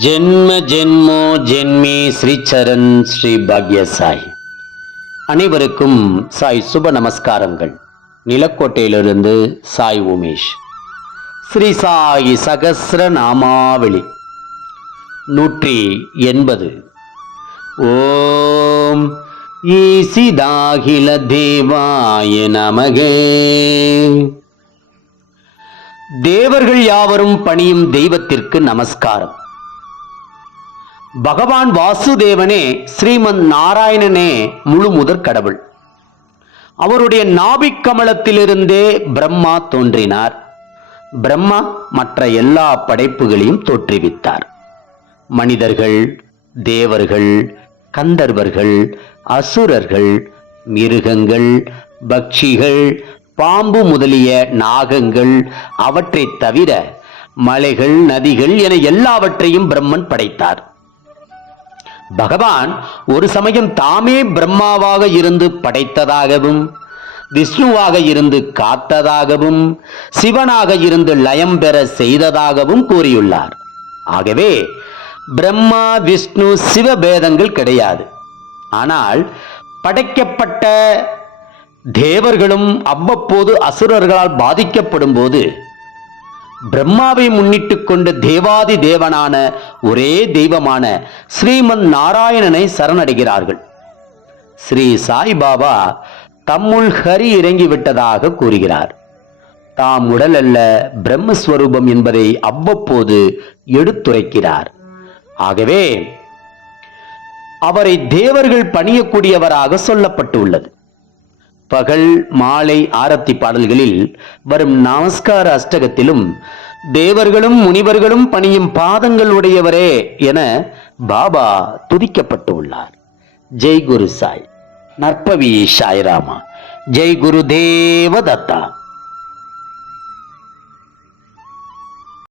ஜென்ம ஜென்மோ ஜென்மி ஸ்ரீச்சரண் ஸ்ரீ பாக்ய சாய் அனைவருக்கும் சாய் சுப நமஸ்காரங்கள். நிலக்கோட்டையிலிருந்து சாய் உமேஷ். ஸ்ரீ சாய் சகசிர நாமாவளி நூற்றி எண்பது. ஓம் ஈசிதாகில தேவாய நமகே. தேவர்கள் யாவரும் பணியும் தெய்வத்திற்கு நமஸ்காரம். பகவான் வாசுதேவனே ஸ்ரீமன் நாராயணனே முழு முதற் கடவுள். அவருடைய நாபிக் கமலத்திலிருந்தே பிரம்மா தோன்றினார். பிரம்மா மற்ற எல்லா படைப்புகளையும் தோற்றுவித்தார். மனிதர்கள் தேவர்கள் கந்தர்வர்கள் அசுரர்கள் மிருகங்கள் பக்ஷிகள் பாம்பு முதலிய நாகங்கள் அவற்றைத் தவிர மலைகள் நதிகள் என எல்லாவற்றையும் பிரம்மன் படைத்தார். பகவான் ஒரு சமயம் தாமே பிரம்மாவாக இருந்து படைத்ததாகவும் விஷ்ணுவாக இருந்து காத்ததாகவும் சிவனாக இருந்து லயம் பெற செய்ததாகவும் கூறியுள்ளார். ஆகவே பிரம்மா விஷ்ணு சிவபேதங்கள் கிடையாது. ஆனால் படைக்கப்பட்ட தேவர்களும் அவ்வப்போது அசுரர்களால் பாதிக்கப்படும் போது பிரம்மாவை முன்னிட்டு கொண்டு தேவாதி தேவனான ஒரே தெய்வமான ஸ்ரீமன் நாராயணனை சரணடைகிறார்கள். ஸ்ரீ சாய்பாபா தம்முள் ஹரி இறங்கிவிட்டதாக கூறுகிறார். தாம் உடல் அல்ல பிரம்மஸ்வரூபம் என்பதை அவ்வப்போது எடுத்துரைக்கிறார். ஆகவே அவரை தேவர்கள் பணியக்கூடியவராக சொல்லப்பட்டுள்ளது. பகல் மாலை ஆரத்தி பாடல்களில் வரும் நமஸ்கார அஷ்டகத்திலும் தேவர்களும் முனிவர்களும் பணியும் பாதங்கள் உடையவரே என பாபா துதிக்கப்பட்டு உள்ளார் ஜெய் குரு சாய். நற்பவி சாய்ராமா. ஜெய் குரு தேவதத்தா.